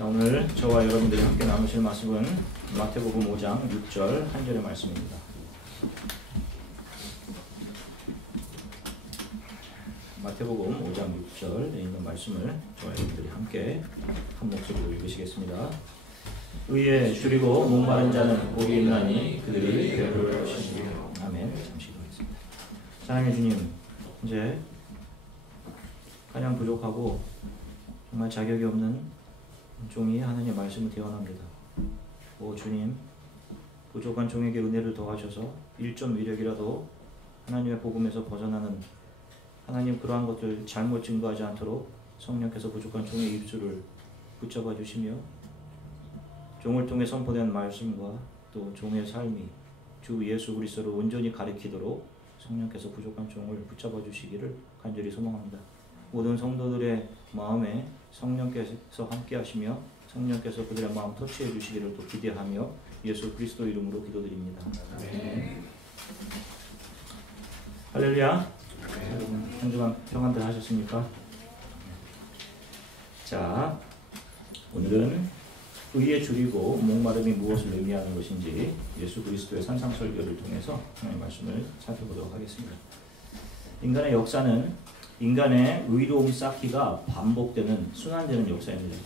자, 오늘 저와 여러분들이 함께 나누실 말씀은 마태복음 5장 6절 한 절의 말씀입니다. 마태복음 5장 6절에 있는 말씀을 저와 여러분들이 함께 한 목소리로 읽으시겠습니다. 의에 줄이고 목마른 자는 복이 있나니 그들이 배부를 것이니라. 아멘. 잠시 기도하겠습니다. 사랑의 주님, 이제 가장 부족하고 정말 자격이 없는 종이 하나님의 말씀을 대언합니다. 오 주님, 부족한 종에게 은혜를 더하셔서 1점 위력이라도 하나님의 복음에서 벗어나는 하나님 그러한 것들 잘못 증거하지 않도록 성령께서 부족한 종의 입술을 붙잡아 주시며 종을 통해 선포된 말씀과 또 종의 삶이 주 예수 그리스도를 온전히 가리키도록 성령께서 부족한 종을 붙잡아 주시기를 간절히 소망합니다. 모든 성도들의 마음에 성령께서 함께 하시며 성령께서 그들의 마음 터치해 주시기를 또 기대하며 예수 그리스도 이름으로 기도드립니다. 아멘. 할렐루야. 여러분 한 주간 평안들 하셨습니까? 자, 오늘은 의에 줄이고 목마름이 무엇을 의미하는 것인지 예수 그리스도의 산상설교를 통해서 하나님의 말씀을 살펴보도록 하겠습니다. 인간의 역사는 인간의 의로움 쌓기가 반복되는 순환되는 역사입니다.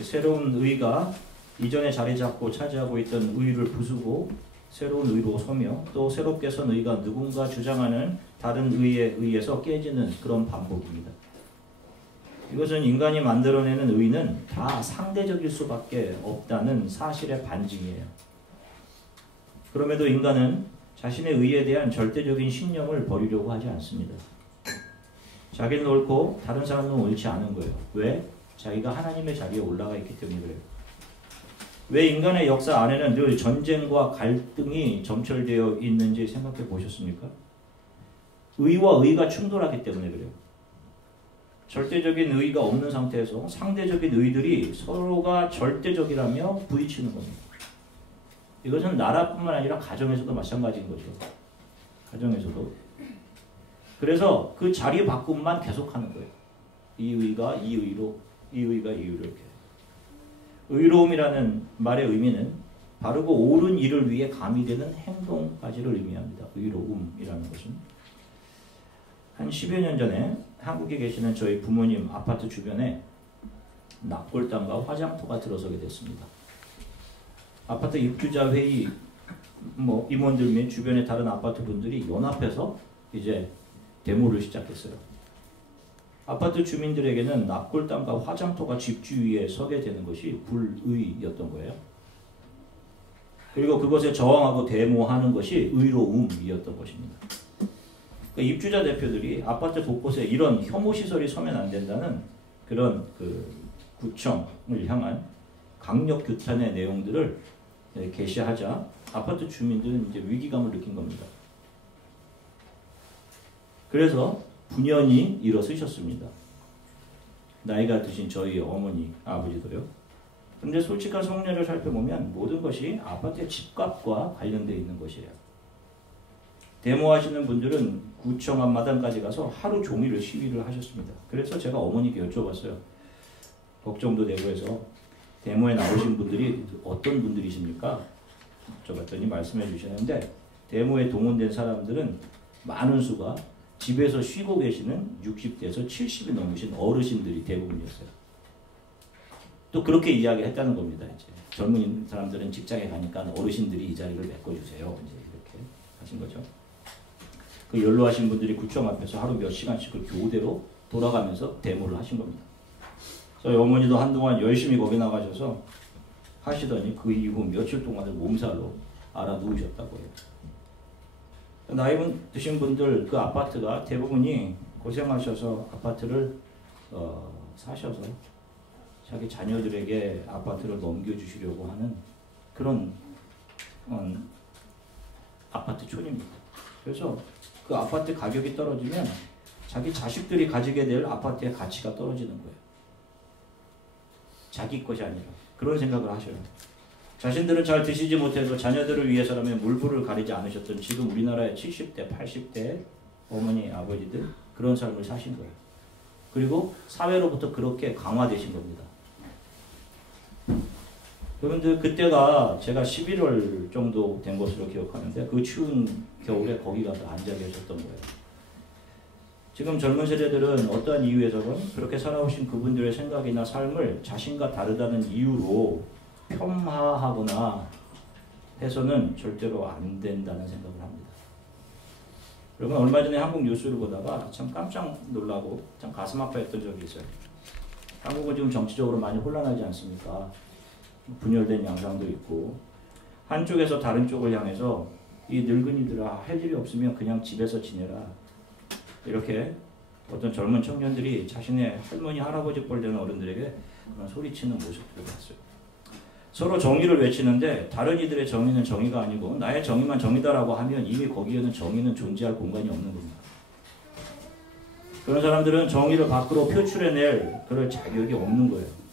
새로운 의가 이전에 자리 잡고 차지하고 있던 의를 부수고 새로운 의로 서며 또 새롭게 선 의가 누군가 주장하는 다른 의에 의해서 깨지는 그런 반복입니다. 이것은 인간이 만들어내는 의는 다 상대적일 수밖에 없다는 사실의 반증이에요. 그럼에도 인간은 자신의 의에 대한 절대적인 신념을 버리려고 하지 않습니다. 자기는 옳고 다른 사람은 옳지 않은 거예요. 왜? 자기가 하나님의 자리에 올라가 있기 때문에 그래요. 왜 인간의 역사 안에는 늘 전쟁과 갈등이 점철되어 있는지 생각해 보셨습니까? 의와 의가 충돌하기 때문에 그래요. 절대적인 의가 없는 상태에서 상대적인 의들이 서로가 절대적이라며 부딪히는 겁니다. 이것은 나라뿐만 아니라 가정에서도 마찬가지인 거죠. 가정에서도. 그래서 그 자리 바꿈만 계속하는 거예요. 이 의가 이 의로, 이 의가 이 의로 이렇게. 의로움이라는 말의 의미는 바르고 옳은 일을 위해 가미되는 행동까지를 의미합니다. 의로움이라는 것은. 한 10여 년 전에 한국에 계시는 저희 부모님 아파트 주변에 납골당과 화장터가 들어서게 됐습니다. 아파트 입주자 회의 임원들 및 주변의 다른 아파트 분들이 연합해서 이제 데모를 시작했어요. 아파트 주민들에게는 납골당과 화장터가 집주위에 서게 되는 것이 불의였던 거예요. 그리고 그것에 저항하고 데모하는 것이 의로움이었던 것입니다. 그러니까 입주자 대표들이 아파트 곳곳에 이런 혐오 시설이 서면 안 된다는 그런 구청을 향한 강력 규탄의 내용들을 게시하자 아파트 주민들은 이제 위기감을 느낀 겁니다. 그래서 분연히 일어서셨습니다. 나이가 드신 저희 어머니, 아버지도요. 그런데 솔직한 속내를 살펴보면 모든 것이 아파트의 집값과 관련되어 있는 것이에요. 데모하시는 분들은 구청 앞마당까지 가서 하루 종일 시위를 하셨습니다. 그래서 제가 어머니께 여쭤봤어요. 걱정도 되고 해서 데모에 나오신 분들이 어떤 분들이십니까? 여쭤봤더니 말씀해 주시는데 데모에 동원된 사람들은 많은 수가 집에서 쉬고 계시는 60대에서 70이 넘으신 어르신들이 대부분이었어요. 또 그렇게 이야기했다는 겁니다. 이제 젊은 사람들은 직장에 가니까 어르신들이 이 자리를 메꿔주세요. 이제 이렇게 하신 거죠. 그 연로하신 분들이 구청 앞에서 하루 몇 시간씩을 교대로 돌아가면서 데모를 하신 겁니다. 저희 어머니도 한동안 열심히 거기 나가셔서 하시더니 그 이후 며칠 동안을 몸살로 알아 누우셨다고 해요. 나이 드신 분들 그 아파트가 대부분이 고생하셔서 아파트를 사셔서 자기 자녀들에게 아파트를 넘겨주시려고 하는 그런 아파트촌입니다. 그래서 그 아파트 가격이 떨어지면 자기 자식들이 가지게 될 아파트의 가치가 떨어지는 거예요. 자기 것이 아니라 그런 생각을 하셔요. 자신들은 잘 드시지 못해도 자녀들을 위해서라면 물불을 가리지 않으셨던 지금 우리나라의 70대, 80대 어머니, 아버지들 그런 삶을 사신 거예요. 그리고 사회로부터 그렇게 강화되신 겁니다. 그런데 그때가 제가 11월 정도 된 것으로 기억하는데 그 추운 겨울에 거기 가서 앉아 계셨던 거예요. 지금 젊은 세대들은 어떠한 이유에서건 그렇게 살아오신 그분들의 생각이나 삶을 자신과 다르다는 이유로 폄하하거나 해서는 절대로 안 된다는 생각을 합니다. 여러분 얼마 전에 한국 뉴스를 보다가 참 깜짝 놀라고 참 가슴 아파했던 적이 있어요. 한국은 지금 정치적으로 많이 혼란하지 않습니까? 분열된 양상도 있고 한쪽에서 다른 쪽을 향해서 이 늙은이들아 할 일이 없으면 그냥 집에서 지내라 이렇게 어떤 젊은 청년들이 자신의 할머니 할아버지 뻘 되는 어른들에게 그런 소리치는 모습들을 봤어요. 서로 정의를 외치는데 다른 이들의 정의는 정의가 아니고 나의 정의만 정의다라고 하면 이미 거기에는 정의는 존재할 공간이 없는 겁니다. 그런 사람들은 정의를 밖으로 표출해낼 그럴 자격이 없는 거예요.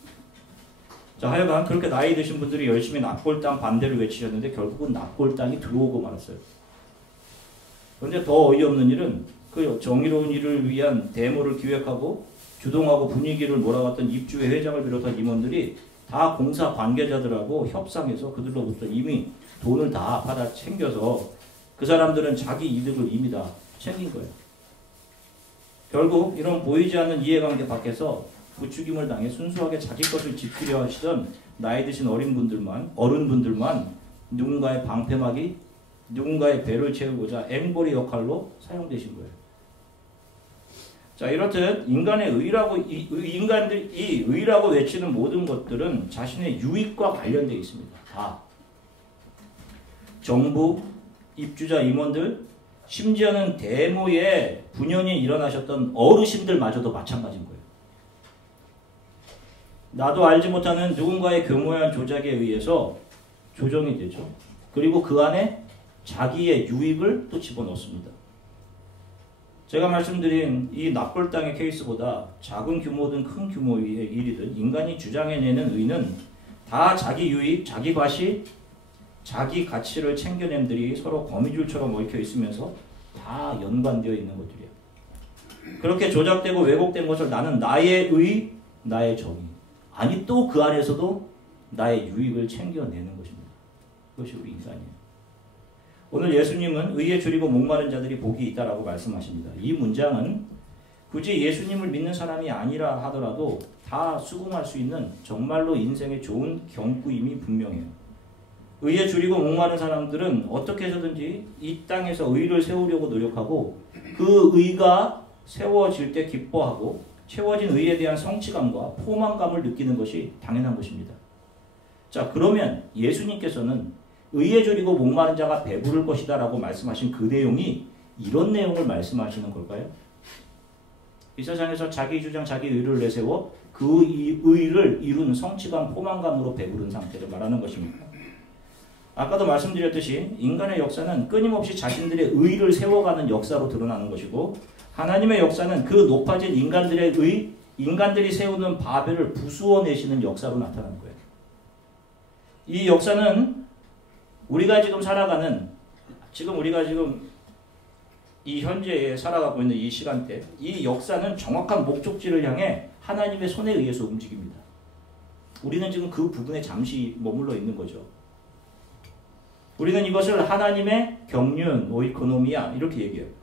자, 하여간 그렇게 나이 드신 분들이 열심히 납골당 반대를 외치셨는데 결국은 납골당이 들어오고 말았어요. 그런데 더 어이없는 일은 그 정의로운 일을 위한 데모를 기획하고 주동하고 분위기를 몰아갔던 입주회 회장을 비롯한 임원들이 다 공사 관계자들하고 협상해서 그들로부터 이미 돈을 다 받아 챙겨서 그 사람들은 자기 이득을 이미 다 챙긴 거예요. 결국 이런 보이지 않는 이해관계 밖에서 부추김을 당해 순수하게 자기 것을 지키려 하시던 나이 드신 어른분들만 누군가의 방패막이 누군가의 배를 채우고자 앵벌이 역할로 사용되신 거예요. 자, 이렇듯 인간의 인간들이 의라고 외치는 모든 것들은 자신의 유익과 관련되어 있습니다. 다. 정부, 입주자 임원들, 심지어는 데모에 분연히 일어나셨던 어르신들마저도 마찬가지인 거예요. 나도 알지 못하는 누군가의 교묘한 조작에 의해서 조정이 되죠. 그리고 그 안에 자기의 유익을 또 집어넣습니다. 제가 말씀드린 이 납골당의 케이스보다 작은 규모든 큰 규모의 일이든 인간이 주장해내는 의는 다 자기 유익, 자기 과시, 자기 가치를 챙겨냄들이 서로 거미줄처럼 얽혀 있으면서 다 연관되어 있는 것들이에요. 그렇게 조작되고 왜곡된 것을 나는 나의 의, 나의 정의, 아니 또 그 안에서도 나의 유익을 챙겨내는 것입니다. 그것이 우리 인간이에요. 오늘 예수님은 의에 줄이고 목마른 자들이 복이 있다라고 말씀하십니다. 이 문장은 굳이 예수님을 믿는 사람이 아니라 하더라도 다 수긍할 수 있는 정말로 인생에 좋은 경구임이 분명해요. 의에 줄이고 목마른 사람들은 어떻게 해서든지 이 땅에서 의를 세우려고 노력하고 그 의가 세워질 때 기뻐하고 채워진 의에 대한 성취감과 포만감을 느끼는 것이 당연한 것입니다. 자, 그러면 예수님께서는 의에 줄이고 목마른 자가 배부를 것이다 라고 말씀하신 그 내용이 이런 내용을 말씀하시는 걸까요? 이 세상에서 자기 주장, 자기 의를 내세워 그 의를 이루는 성취감, 포만감으로 배부른 상태를 말하는 것입니다. 아까도 말씀드렸듯이 인간의 역사는 끊임없이 자신들의 의를 세워가는 역사로 드러나는 것이고 하나님의 역사는 그 높아진 인간들의 의, 인간들이 세우는 바벨을 부수어내시는 역사로 나타나는 거예요. 이 역사는 우리가 지금 이 현재에 살아가고 있는 이 시간대, 이 역사는 정확한 목적지를 향해 하나님의 손에 의해서 움직입니다. 우리는 지금 그 부분에 잠시 머물러 있는 거죠. 우리는 이것을 하나님의 경륜, 오이코노미아 이렇게 얘기해요.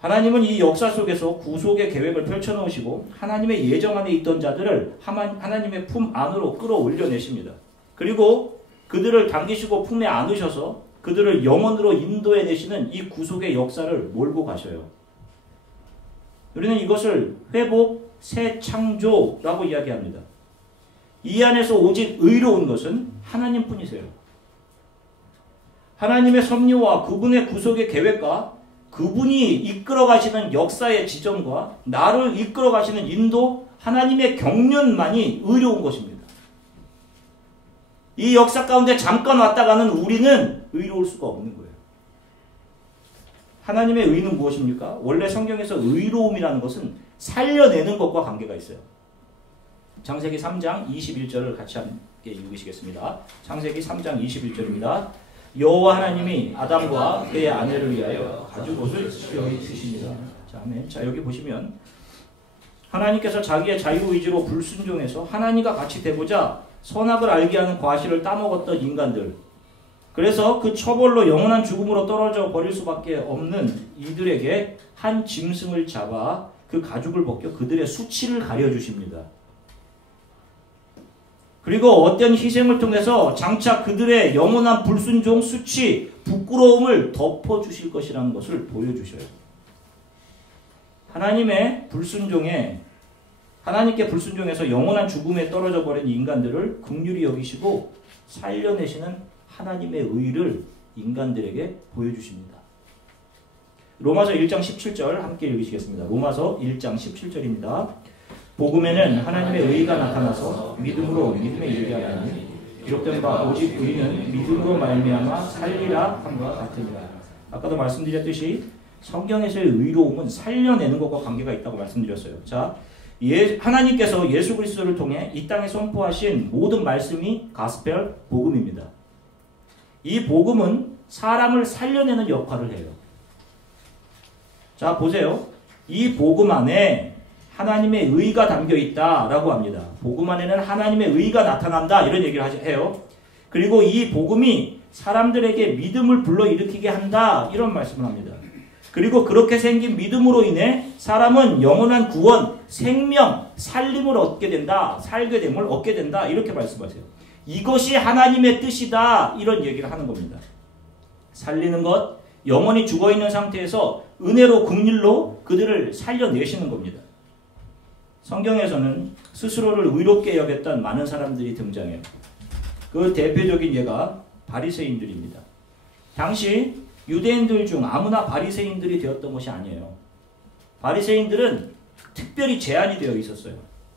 하나님은 이 역사 속에서 구속의 계획을 펼쳐놓으시고 하나님의 예정 안에 있던 자들을 하나님의 품 안으로 끌어올려내십니다. 그리고 그들을 당기시고 품에 안으셔서 그들을 영원으로 인도해내시는 이 구속의 역사를 몰고 가셔요. 우리는 이것을 회복, 새 창조라고 이야기합니다. 이 안에서 오직 의로운 것은 하나님뿐이세요. 하나님의 섭리와 그분의 구속의 계획과 그분이 이끌어 가시는 역사의 지점과 나를 이끌어 가시는 인도, 하나님의 경륜만이 의로운 것입니다. 이 역사 가운데 잠깐 왔다가는 우리는 의로울 수가 없는 거예요. 하나님의 의는 무엇입니까? 원래 성경에서 의로움이라는 것은 살려내는 것과 관계가 있어요. 창세기 3장 21절을 같이 함께 읽으시겠습니다. 창세기 3장 21절입니다. 여호와 하나님이 아담과 그의 아내를 위하여 가죽옷을 지으십니다. 자, 여기 보시면 하나님께서 자기의 자유의지로 불순종해서 하나님과 같이 되고자 선악을 알게 하는 과실을 따먹었던 인간들. 그래서 그 처벌로 영원한 죽음으로 떨어져 버릴 수밖에 없는 이들에게 한 짐승을 잡아 그 가죽을 벗겨 그들의 수치를 가려주십니다. 그리고 어떤 희생을 통해서 장차 그들의 영원한 불순종, 수치, 부끄러움을 덮어주실 것이라는 것을 보여주셔요. 하나님께 불순종해서 영원한 죽음에 떨어져 버린 인간들을 긍휼히 여기시고 살려내시는 하나님의 의를 인간들에게 보여주십니다. 로마서 1장 17절 함께 읽으시겠습니다. 로마서 1장 17절입니다. 복음에는 하나님의 의가 나타나서 믿음으로 믿음에 이르게 하나니 기록된 바 오직 의는 믿음으로 말미암아 살리라 함과 같으니라. 아까도 말씀드렸듯이 성경에서의 의로움은 살려내는 것과 관계가 있다고 말씀드렸어요. 자, 하나님께서 예수 그리스도를 통해 이 땅에 선포하신 모든 말씀이 가스펠 복음입니다. 이 복음은 사람을 살려내는 역할을 해요. 자, 보세요. 이 복음 안에 하나님의 의가 담겨 있다라고 합니다. 복음 안에는 하나님의 의가 나타난다 이런 얘기를 해요. 그리고 이 복음이 사람들에게 믿음을 불러일으키게 한다 이런 말씀을 합니다. 그리고 그렇게 생긴 믿음으로 인해 사람은 영원한 구원, 생명, 살림을 얻게 된다. 살게 됨을 얻게 된다. 이렇게 말씀하세요. 이것이 하나님의 뜻이다. 이런 얘기를 하는 겁니다. 살리는 것, 영원히 죽어있는 상태에서 은혜로 긍휼로 그들을 살려내시는 겁니다. 성경에서는 스스로를 의롭게 여겼던 많은 사람들이 등장해요. 그 대표적인 예가 바리새인들입니다. 당시 유대인들 중 아무나 바리새인들이 되었던 것이 아니에요. 바리새인들은 특별히 제한이 되어 있었어요.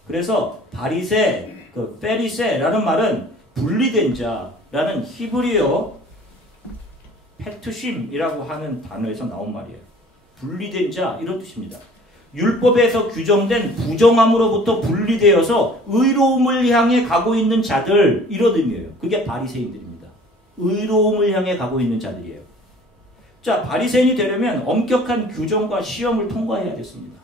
그래서 바리새, 페리새라는 말은 분리된 자라는 히브리어 페투심이라고 하는 단어에서 나온 말이에요. 분리된 자 이런 뜻입니다. 율법에서 규정된 부정함으로부터 분리되어서 의로움을 향해 가고 있는 자들 이런 의미예요. 그게 바리새인들입니다. 의로움을 향해 가고 있는 자들이에요. 자, 바리새인이 되려면 엄격한 규정과 시험을 통과해야겠습니다.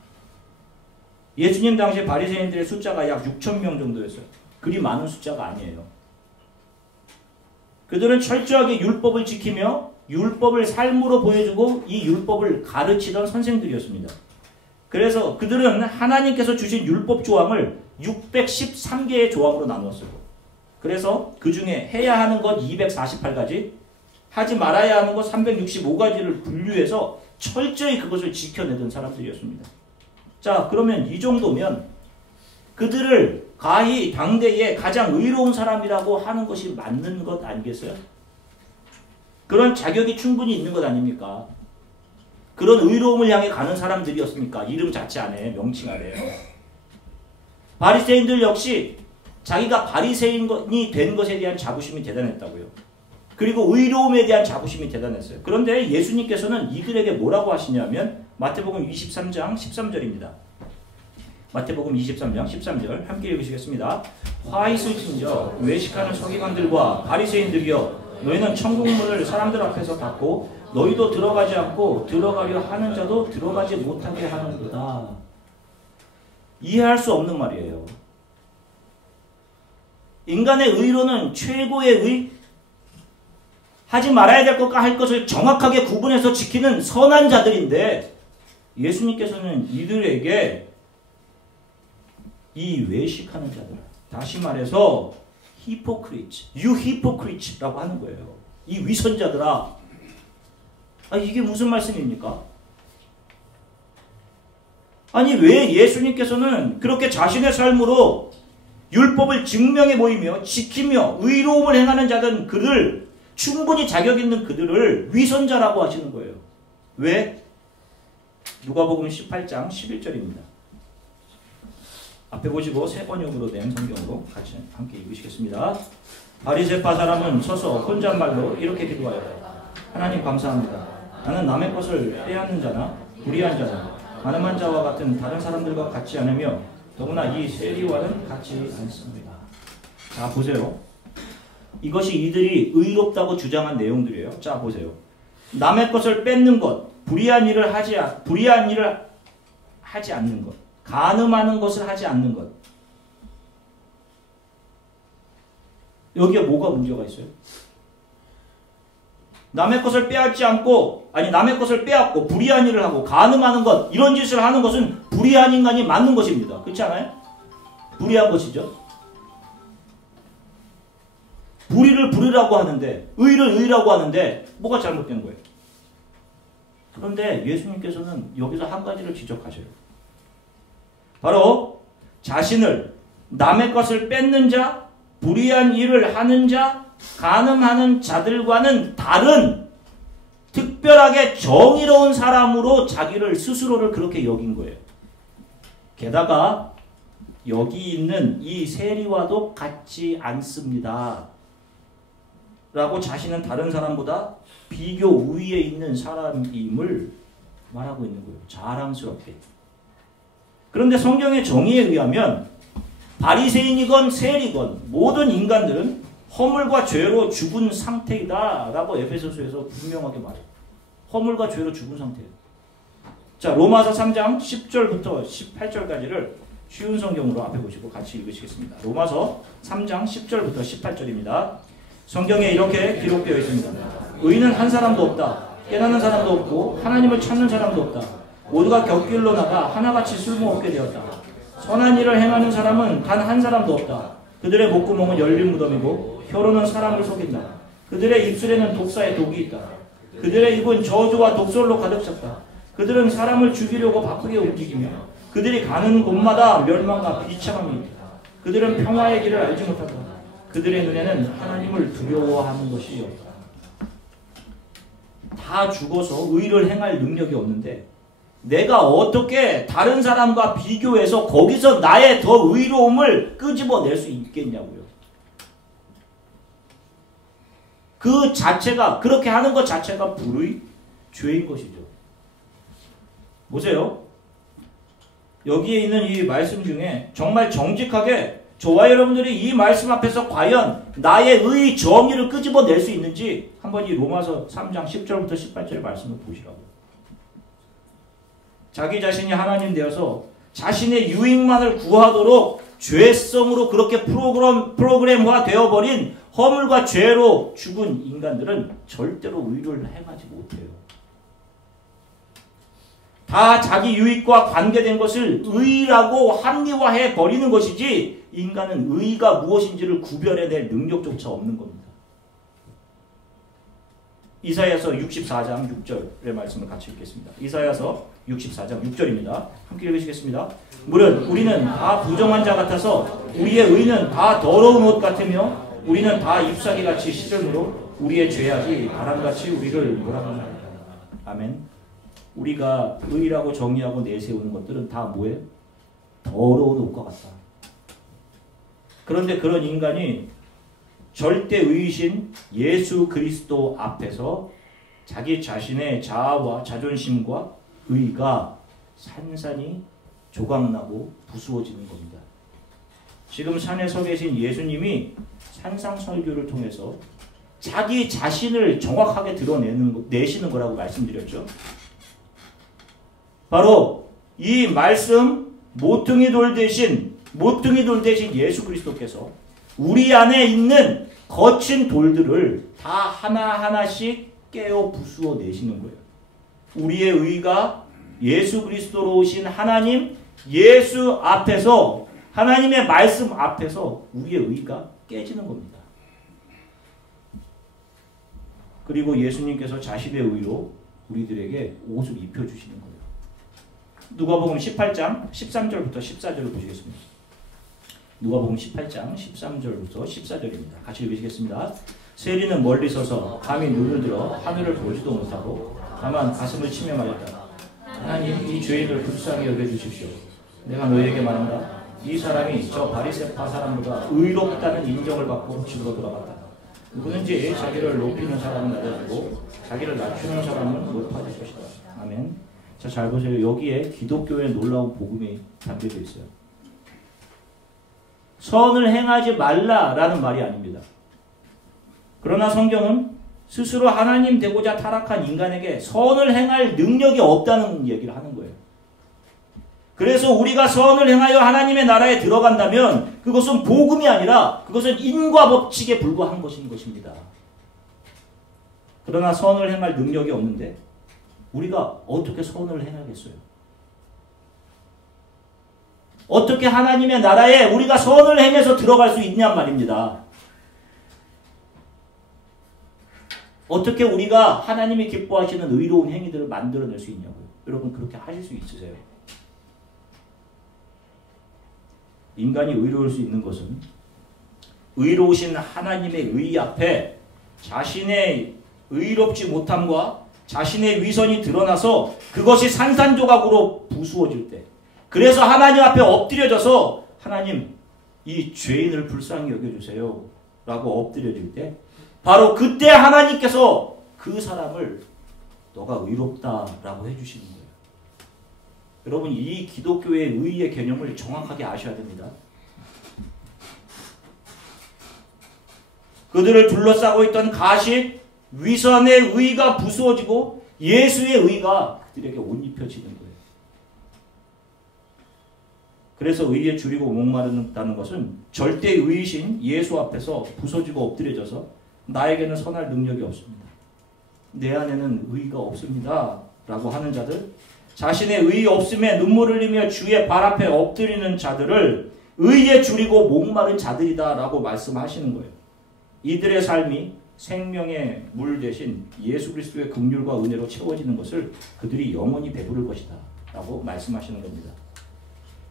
예수님 당시에 바리새인들의 숫자가 약 6,000명 정도였어요. 그리 많은 숫자가 아니에요. 그들은 철저하게 율법을 지키며 율법을 삶으로 보여주고 이 율법을 가르치던 선생들이었습니다. 그래서 그들은 하나님께서 주신 율법 조항을 613개의 조항으로 나누었어요. 그래서 그 중에 해야 하는 것 248가지, 하지 말아야 하는 것 365가지를 분류해서 철저히 그것을 지켜내던 사람들이었습니다. 자, 그러면 이 정도면 그들을 가히 당대에 가장 의로운 사람이라고 하는 것이 맞는 것 아니겠어요? 그런 자격이 충분히 있는 것 아닙니까? 그런 의로움을 향해 가는 사람들이었습니까? 이름 자체 안에, 명칭 아래요. 바리새인들 역시 자기가 바리새인이 된 것에 대한 자부심이 대단했다고요. 그리고 의로움에 대한 자부심이 대단했어요. 그런데 예수님께서는 이들에게 뭐라고 하시냐면 마태복음 23장 13절입니다. 마태복음 23장 13절 함께 읽으시겠습니다. 화 있을진저 외식하는 서기관들과 바리새인들이여 너희는 천국문을 사람들 앞에서 닫고 너희도 들어가지 않고 들어가려 하는 자도 들어가지 못하게 하는도다. 이해할 수 없는 말이에요. 인간의 의로는 최고의 의, 하지 말아야 될 것과 할 것을 정확하게 구분해서 지키는 선한 자들인데 예수님께서는 이들에게 이 외식하는 자들, 다시 말해서 hypocrites, you hypocrite라고 하는 거예요. 이 위선자들아. 이게 무슨 말씀입니까? 아니 왜 예수님께서는 그렇게 자신의 삶으로 율법을 증명해 보이며 지키며 의로움을 행하는 자든 그들 충분히 자격 있는 그들을 위선자라고 하시는 거예요. 왜? 누가복음 18장 11절입니다. 앞에 보시고 세 번역으로 된 성경으로 같이 함께 읽으시겠습니다. 바리새파 사람은 서서 혼잣말로 이렇게 기도하였다. 하나님 감사합니다. 나는 남의 것을 빼앗는 자나 불의한 자나 가늠한 자와 같은 다른 사람들과 같지 않으며 더구나 이 세리와는 같지 않습니다. 자 보세요. 이것이 이들이 의롭다고 주장한 내용들이에요. 자 보세요. 남의 것을 뺏는 것, 불의한 일을 하지 않는 것, 간음하는 것을 하지 않는 것. 여기에 뭐가 문제가 있어요? 남의 것을 빼앗지 않고, 아니 남의 것을 빼앗고 불의한 일을 하고 간음하는 것, 이런 짓을 하는 것은 불의한 인간이 맞는 것입니다. 그렇지 않아요? 불의한 것이죠. 불의를 불의라고 하는데, 의를 의라고 하는데 뭐가 잘못된 거예요? 그런데 예수님께서는 여기서 한 가지를 지적하셔요. 바로 자신을 남의 것을 뺏는 자, 불의한 일을 하는 자, 간음하는 자들과는 다른 특별하게 정의로운 사람으로 자기를 스스로를 그렇게 여긴 거예요. 게다가 여기 있는 이 세리와도 같지 않습니다. 라고 자신은 다른 사람보다 비교 우위에 있는 사람임을 말하고 있는 거예요. 자랑스럽게. 그런데 성경의 정의에 의하면 바리새인이건 세리건 모든 인간들은 허물과 죄로 죽은 상태이다 라고 에베소서에서 분명하게 말해요. 허물과 죄로 죽은 상태예요. 자, 로마서 3장 10절부터 18절까지를 쉬운 성경으로 앞에 보시고 같이 읽으시겠습니다. 로마서 3장 10절부터 18절입니다. 성경에 이렇게 기록되어 있습니다. 의인은 한 사람도 없다. 깨닫는 사람도 없고 하나님을 찾는 사람도 없다. 모두가 곁길로 나가 하나같이 쓸모없게 되었다. 선한 일을 행하는 사람은 단 한 사람도 없다. 그들의 목구멍은 열린 무덤이고 혀로는 사람을 속인다. 그들의 입술에는 독사의 독이 있다. 그들의 입은 저주와 독설로 가득 찼다. 그들은 사람을 죽이려고 바쁘게 움직이며 그들이 가는 곳마다 멸망과 비참함이 있다. 그들은 평화의 길을 알지 못한다. 그들의 눈에는 하나님을 두려워하는 것이 없다. 다 죽어서 의를 행할 능력이 없는데 내가 어떻게 다른 사람과 비교해서 거기서 나의 더 의로움을 끄집어낼 수 있겠냐고요. 그 자체가, 그렇게 하는 것 자체가 불의, 죄인 것이죠. 보세요. 여기에 있는 이 말씀 중에 정말 정직하게 저와 여러분들이 이 말씀 앞에서 과연 나의 의 정의를 끄집어낼 수 있는지 한번 이 로마서 3장 10절부터 18절 말씀을 보시라고요. 자기 자신이 하나님 되어서 자신의 유익만을 구하도록 죄성으로 그렇게 프로그램화 되어버린 허물과 죄로 죽은 인간들은 절대로 의를 행하지 못해요. 다 자기 유익과 관계된 것을 의라고 합리화해 버리는 것이지 인간은 의가 무엇인지를 구별해낼 능력조차 없는 겁니다. 이사야서 64장 6절의 말씀을 같이 읽겠습니다. 이사야서 64장 6절입니다. 함께 읽으시겠습니다. 무릇 우리는 다 부정한 자 같아서 우리의 의는 다 더러운 옷 같으며 우리는 다 잎사귀같이 시들므로 우리의 죄악이 바람같이 우리를 몰아가나이다. 아멘. 우리가 의라고 정의하고 내세우는 것들은 다 뭐예요? 더러운 옷과 같다. 그런데 그런 인간이 절대 의이신 예수 그리스도 앞에서 자기 자신의 자아와 자존심과 의가 산산이 조각나고 부수어지는 겁니다. 지금 산에 서 계신 예수님이 산상설교를 통해서 자기 자신을 정확하게 드러내시는 거라고 말씀드렸죠. 바로 이 말씀 모퉁이 돌 대신 예수 그리스도께서 우리 안에 있는 거친 돌들을 다 하나하나씩 깨어 부수어 내시는 거예요. 우리의 의가 예수 그리스도로 오신 하나님 예수 앞에서 하나님의 말씀 앞에서 우리의 의가 깨지는 겁니다. 그리고 예수님께서 자신의 의로 우리들에게 옷을 입혀주시는 거예요. 누가복음 18장 13절부터 14절을 보시겠습니다. 누가복음 18장 13절부터 14절입니다. 같이 읽으시겠습니다. 세리는 멀리 서서 감히 눈을 들어 하늘을 보지도 못하고 다만 가슴을 치며 말했다. 하나님, 이 죄인을 불쌍히 여겨주십시오. 내가 너희에게 말한다. 이 사람이 저 바리새파 사람보다 의롭다는 인정을 받고 집으로 돌아갔다. 누구든지 자기를 높이는 사람은 낮아지고 자기를 낮추는 사람은 높아질 것이다. 아멘. 자, 잘 보세요. 여기에 기독교의 놀라운 복음이 담겨져 있어요. 선을 행하지 말라라는 말이 아닙니다. 그러나 성경은 스스로 하나님 되고자 타락한 인간에게 선을 행할 능력이 없다는 얘기를 하는 거예요. 그래서 우리가 선을 행하여 하나님의 나라에 들어간다면 그것은 복음이 아니라 그것은 인과 법칙에 불과한 것인 것입니다. 그러나 선을 행할 능력이 없는데 우리가 어떻게 선을 행하겠어요? 어떻게 하나님의 나라에 우리가 선을 행해서 들어갈 수 있냔 말입니다. 어떻게 우리가 하나님이 기뻐하시는 의로운 행위들을 만들어낼 수 있냐고요. 여러분 그렇게 하실 수 있으세요? 인간이 의로울 수 있는 것은 의로우신 하나님의 의 앞에 자신의 의롭지 못함과 자신의 위선이 드러나서 그것이 산산조각으로 부수어질 때, 그래서 하나님 앞에 엎드려져서 하나님 이 죄인을 불쌍히 여겨주세요 라고 엎드려질 때 바로 그때 하나님께서 그 사람을 너가 의롭다라고 해주시는 거예요. 여러분 이 기독교의 의의 개념을 정확하게 아셔야 됩니다. 그들을 둘러싸고 있던 가식, 위선의 의가 부수어지고 예수의 의가 그들에게 옷 입혀지는 거예요. 그래서 의에 줄이고 목마른다는 것은 절대 의이신 예수 앞에서 부서지고 엎드려져서 나에게는 선할 능력이 없습니다. 내 안에는 의가 없습니다. 라고 하는 자들, 자신의 의 없음에 눈물을 흘리며 주의 발 앞에 엎드리는 자들을 의에 줄이고 목마른 자들이다 라고 말씀하시는 거예요. 이들의 삶이 생명의 물 대신 예수 그리스도의 긍휼과 은혜로 채워지는 것을 그들이 영원히 배부를 것이다 라고 말씀하시는 겁니다.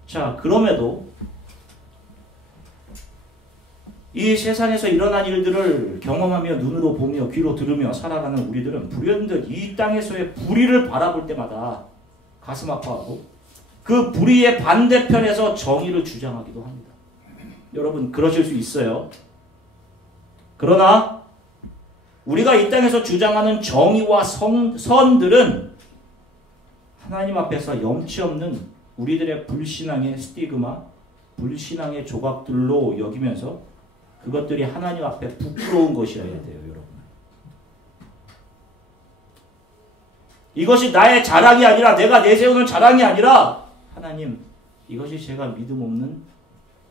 자, 그럼에도 이 세상에서 일어난 일들을 경험하며 눈으로 보며 귀로 들으며 살아가는 우리들은 불현듯 이 땅에서의 불의를 바라볼 때마다 가슴 아파하고 그 불의의 반대편에서 정의를 주장하기도 합니다. 여러분 그러실 수 있어요. 그러나 우리가 이 땅에서 주장하는 정의와 선들은 하나님 앞에서 염치 없는 우리들의 불신앙의 스티그마, 불신앙의 조각들로 여기면서 그것들이 하나님 앞에 부끄러운 것이어야 돼요, 여러분. 이것이 나의 자랑이 아니라 내가 내세우는 자랑이 아니라 하나님, 이것이 제가 믿음 없는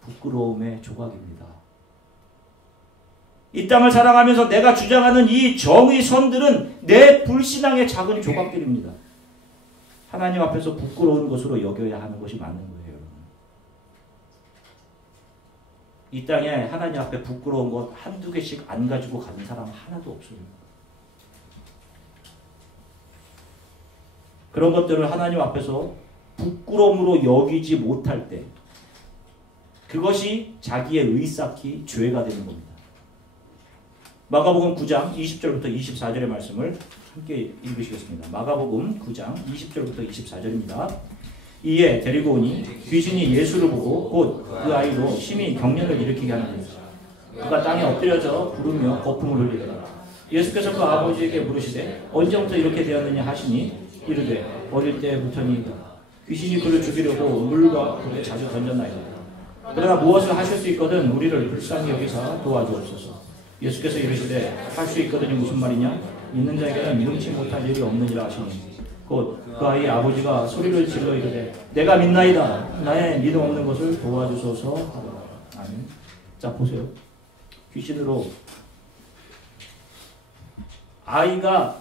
부끄러움의 조각입니다. 이 땅을 사랑하면서 내가 주장하는 이 정의 선들은 내 불신앙의 작은 조각들입니다. 하나님 앞에서 부끄러운 것으로 여겨야 하는 것이 맞는 거예요, 여러분. 이 땅에 하나님 앞에 부끄러운 것 한두 개씩 안 가지고 가는 사람 하나도 없어요. 그런 것들을 하나님 앞에서 부끄러움으로 여기지 못할 때 그것이 자기의 의쌓기 죄가 되는 겁니다. 마가복음 9장 20절부터 24절의 말씀을 함께 읽으시겠습니다. 마가복음 9장 20절부터 24절입니다. 이에 데리고 오니 귀신이 예수를 보고 곧 그 아이로 심히 경련을 일으키게 하는 것이다. 그가 땅에 엎드려져 부르며 거품을 흘리더라. 예수께서 그 아버지에게 물으시되 언제부터 이렇게 되었느냐 하시니 이르되 어릴 때부터니이다. 귀신이 그를 죽이려고 물과 불에 자주 던졌나이다. 그러나 무엇을 하실 수 있거든 우리를 불쌍히 여기사 도와주옵소서. 예수께서 이르시되 할 수 있거든이 무슨 말이냐? 있는 자에게는 능치 못할 일이 없느니라 하시니 곧 그 아이의 아버지가 소리를 질러 이르되 내가 믿나이다. 나의 믿음 없는 것을 도와주소서 하더라. 아멘. 자 보세요. 귀신으로 아이가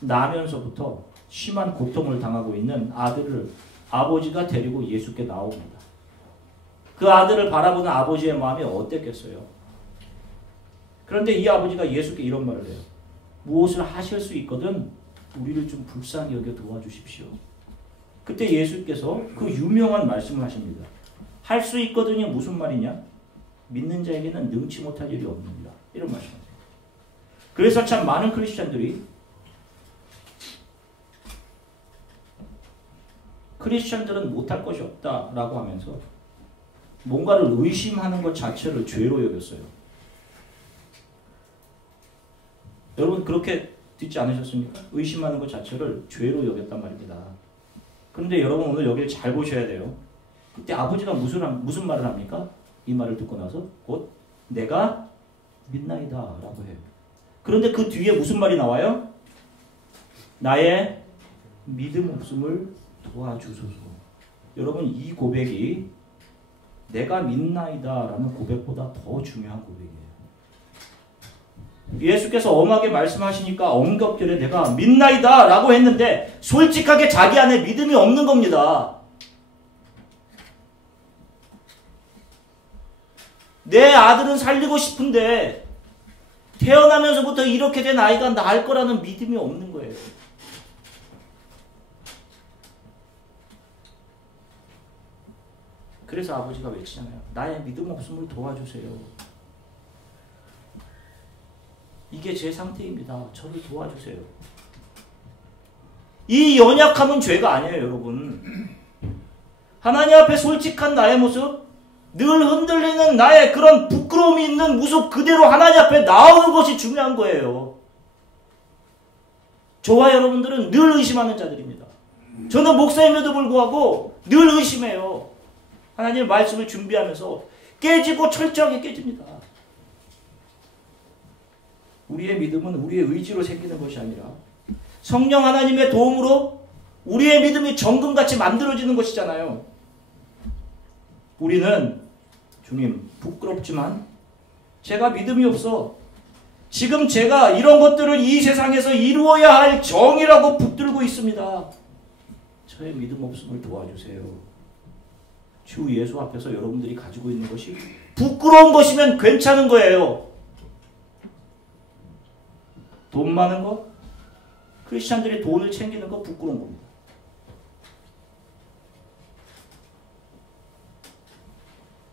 나면서부터 심한 고통을 당하고 있는 아들을 아버지가 데리고 예수께 나옵니다. 그 아들을 바라보는 아버지의 마음이 어땠겠어요? 그런데 이 아버지가 예수께 이런 말을 해요. 무엇을 하실 수 있거든 우리를 좀 불쌍히 여겨 도와주십시오. 그때 예수께서 그 유명한 말씀을 하십니다. 할 수 있거든이 무슨 말이냐? 믿는 자에게는 능치 못할 일이 없느니라. 이런 말씀이에요. 그래서 참 많은 크리스찬들이 크리스찬들은 못할 것이 없다라고 하면서 뭔가를 의심하는 것 자체를 죄로 여겼어요. 여러분 그렇게 듣지 않으셨습니까? 의심하는 것 자체를 죄로 여겼단 말입니다. 그런데 여러분 오늘 여기를 잘 보셔야 돼요. 그때 아버지가 무슨 말을 합니까? 이 말을 듣고 나서 곧 내가 믿나이다 라고 해요. 그런데 그 뒤에 무슨 말이 나와요? 나의 믿음 없음을 도와주소서. 여러분, 이 고백이 내가 믿나이다 라는 고백보다 더 중요한 고백이에요. 예수께서 엄하게 말씀하시니까 엄격결에 내가 믿나이다 라고 했는데 솔직하게 자기 안에 믿음이 없는 겁니다. 내 아들은 살리고 싶은데 태어나면서부터 이렇게 된 아이가 나을 거라는 믿음이 없는 거예요. 그래서 아버지가 외치잖아요. 나의 믿음 없음을 도와주세요. 이게 제 상태입니다. 저를 도와주세요. 이 연약함은 죄가 아니에요, 여러분. 하나님 앞에 솔직한 나의 모습, 늘 흔들리는 나의 그런 부끄러움이 있는 모습 그대로 하나님 앞에 나오는 것이 중요한 거예요. 저와 여러분들은 늘 의심하는 자들입니다. 저는 목사임에도 불구하고 늘 의심해요. 하나님의 말씀을 준비하면서 깨지고 철저하게 깨집니다. 우리의 믿음은 우리의 의지로 생기는 것이 아니라 성령 하나님의 도움으로 우리의 믿음이 정금같이 만들어지는 것이잖아요. 우리는 주님 부끄럽지만 제가 믿음이 없어. 지금 제가 이런 것들을 이 세상에서 이루어야 할 정이라고 붙들고 있습니다. 저의 믿음 없음을 도와주세요. 주 예수 앞에서 여러분들이 가지고 있는 것이 부끄러운 것이면 괜찮은 거예요. 돈 많은 거? 크리스찬들이 돈을 챙기는 거 부끄러운 겁니다.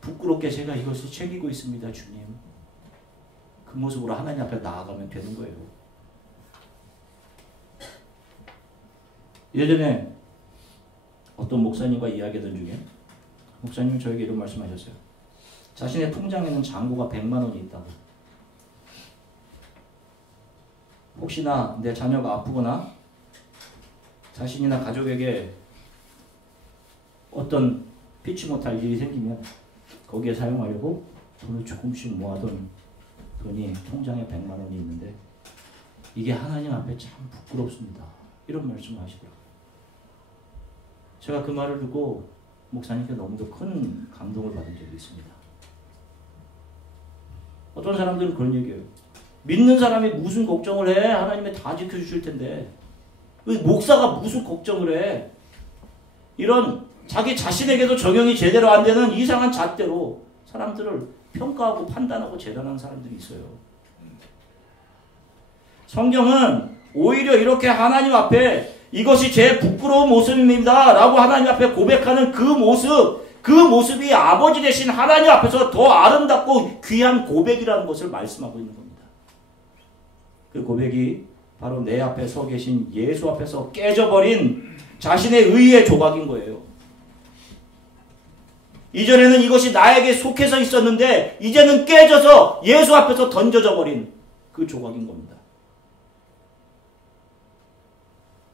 부끄럽게 제가 이것을 챙기고 있습니다, 주님. 그 모습으로 하나님 앞에 나아가면 되는 거예요. 예전에 어떤 목사님과 이야기하던 중에 목사님은 저에게 이런 말씀하셨어요. 자신의 통장에는 잔고가 100만 원이 있다고. 혹시나 내 자녀가 아프거나 자신이나 가족에게 어떤 피치 못할 일이 생기면 거기에 사용하려고 돈을 조금씩 모아둔 돈이 통장에 100만 원이 있는데 이게 하나님 앞에 참 부끄럽습니다. 이런 말씀을 하시더라고요. 제가 그 말을 듣고 목사님께 너무도 큰 감동을 받은 적이 있습니다. 어떤 사람들은 그런 얘기예요. 믿는 사람이 무슨 걱정을 해? 하나님이 다 지켜주실 텐데 목사가 무슨 걱정을 해? 이런 자기 자신에게도 적용이 제대로 안 되는 이상한 잣대로 사람들을 평가하고 판단하고 재단하는 사람들이 있어요. 성경은 오히려 이렇게 하나님 앞에 이것이 제 부끄러운 모습입니다 라고 하나님 앞에 고백하는 그 모습이 아버지 되신 하나님 앞에서 더 아름답고 귀한 고백이라는 것을 말씀하고 있는 겁니다. 그 고백이 바로 내 앞에 서 계신 예수 앞에서 깨져버린 자신의 의의 조각인 거예요. 이전에는 이것이 나에게 속해서 있었는데 이제는 깨져서 예수 앞에서 던져져 버린 그 조각인 겁니다.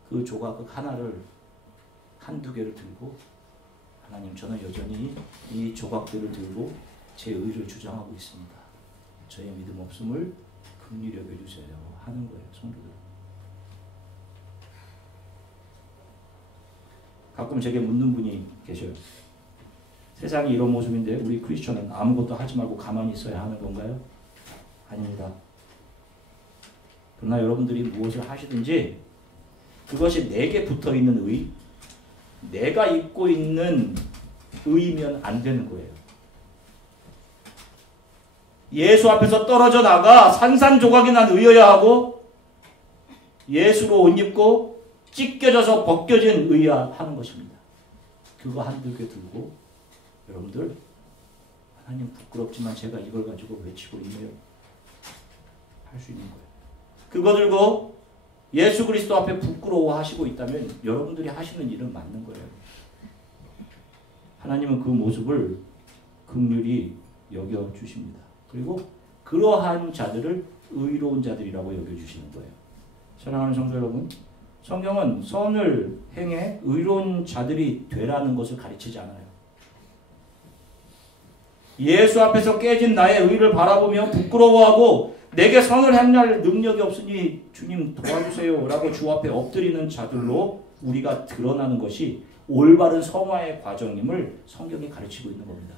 그 조각 하나를 한두 개를 들고 하나님 저는 여전히 이 조각들을 들고 제 의를 주장하고 있습니다. 저의 믿음 없음을 긍휼히 여겨주세요 하는 거예요. 성도들. 가끔 제게 묻는 분이 계셔요. 세상이 이런 모습인데 우리 크리스천은 아무것도 하지 말고 가만히 있어야 하는 건가요? 아닙니다. 그러나 여러분들이 무엇을 하시든지 그것이 내게 붙어있는 의, 내가 입고 있는 의면 안 되는 거예요. 예수 앞에서 떨어져 나가 산산조각이 난 의여야 하고 예수로 옷 입고 찢겨져서 벗겨진 의야 하는 것입니다. 그거 한두 개 들고 여러분들 하나님 부끄럽지만 제가 이걸 가지고 외치고 있네요. 할 수 있는 거예요. 그거 들고 예수 그리스도 앞에 부끄러워하시고 있다면 여러분들이 하시는 일은 맞는 거예요. 하나님은 그 모습을 긍휼히 여겨주십니다. 그리고 그러한 자들을 의로운 자들이라고 여겨주시는 거예요. 사랑하는 성도 여러분, 성경은 선을 행해 의로운 자들이 되라는 것을 가르치지 않아요. 예수 앞에서 깨진 나의 의를 바라보며 부끄러워하고 내게 선을 행할 능력이 없으니 주님 도와주세요 라고 주 앞에 엎드리는 자들로 우리가 드러나는 것이 올바른 성화의 과정임을 성경이 가르치고 있는 겁니다.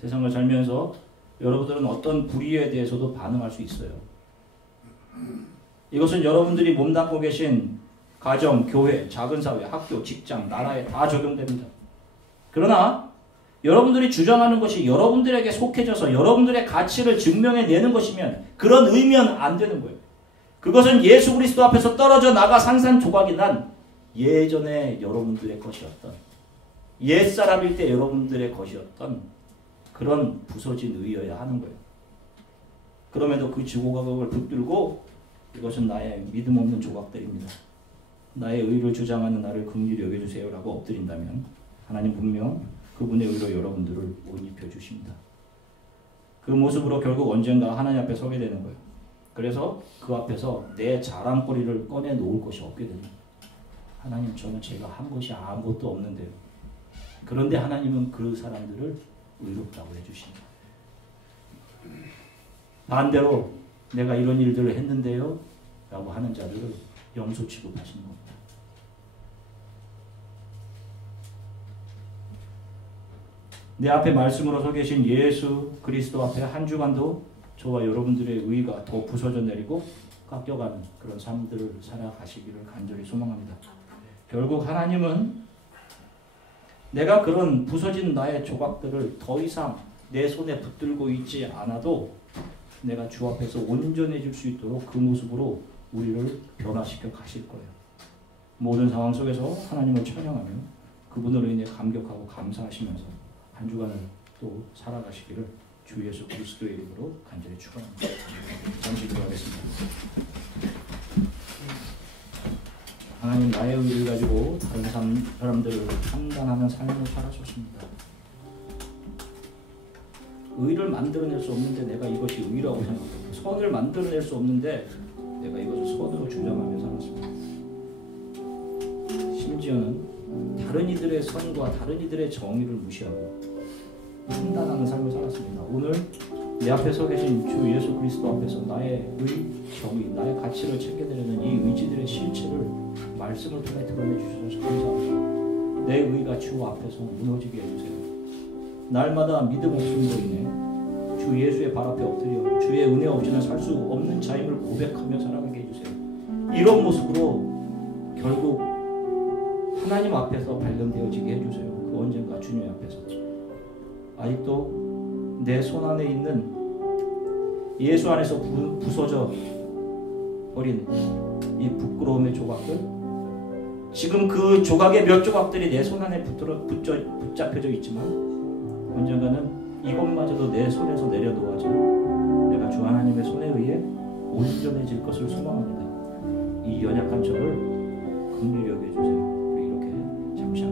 세상을 살면서 여러분들은 어떤 불의에 대해서도 반응할 수 있어요. 이것은 여러분들이 몸담고 계신 가정, 교회, 작은 사회, 학교, 직장, 나라에 다 적용됩니다. 그러나 여러분들이 주장하는 것이 여러분들에게 속해져서 여러분들의 가치를 증명해내는 것이면 그런 의미는 안 되는 거예요. 그것은 예수 그리스도 앞에서 떨어져 나가 산산조각이 난 예전에 여러분들의 것이었던, 옛사람일 때 여러분들의 것이었던 그런 부서진 의여야 하는 거예요. 그럼에도 그 조각을 붙들고 이것은 나의 믿음 없는 조각들입니다. 나의 의를 주장하는 나를 긍휼히 여겨주세요 라고 엎드린다면 하나님 분명 그분의 의로 여러분들을 옷 입혀주십니다. 그 모습으로 결국 언젠가 하나님 앞에 서게 되는 거예요. 그래서 그 앞에서 내 자랑거리를 꺼내놓을 것이 없게 됩니다. 하나님, 저는 제가 한 것이 아무것도 없는데요. 그런데 하나님은 그 사람들을 의롭다고 해주십니다. 반대로 내가 이런 일들을 했는데요 라고 하는 자들을 염소 취급하시는 겁니다. 내 앞에 말씀으로 서 계신 예수 그리스도 앞에 한 주간도 저와 여러분들의 의가 더 부서져 내리고 깎여가는 그런 삶들을 살아가시기를 간절히 소망합니다. 결국 하나님은 내가 그런 부서진 나의 조각들을 더 이상 내 손에 붙들고 있지 않아도 내가 주 앞에서 온전해질 수 있도록 그 모습으로 우리를 변화시켜 가실 거예요. 모든 상황 속에서 하나님을 찬양하며 그분으로 인해 감격하고 감사하시면서 한 주간을 또 살아가시기를 주 예수 그리스도의 이름으로 간절히 축원합니다. 잠시 기도하겠습니다. 하나님, 나의 의를 가지고 다른 사람들을 판단하는 삶을 살아줬습니다. 의를 만들어낼 수 없는데 내가 이것이 의라고 생각합니다. 선을 만들어낼 수 없는데 내가 이것을 선으로 주장하며 살았습니다. 심지어는 다른 이들의 선과 다른 이들의 정의를 무시하고 판단하는 삶을 살았습니다. 오늘 내 앞에 서 계신 주 예수 그리스도 앞에서 나의 의, 정의, 나의 가치를 챙겨내려는 이 의지들의 실체를 말씀을 통해 드러내 주셔서 감사합니다. 내 의가 주 앞에서 무너지게 해주세요. 날마다 믿음 없음으로 인해 주 예수의 발 앞에 엎드려 주의 은혜 없이는 살 수 없는 자임을 고백하며 살아가게 해주세요. 이런 모습으로 결국 하나님 앞에서 발견되어지게 해주세요. 그 언젠가 주님 앞에서. 아직도 내 손 안에 있는 예수 안에서 부서져 버린 이 부끄러움의 조각들, 지금 그 조각의 몇 조각들이 내 손 안에 붙잡혀져 있지만 언젠가는 이것마저도 내 손에서 내려놓아져 내가 주 하나님의 손에 의해 온전해질 것을 소망합니다. 이 연약한 저를 긍휼히 여겨주세요. 우리 이렇게 잠시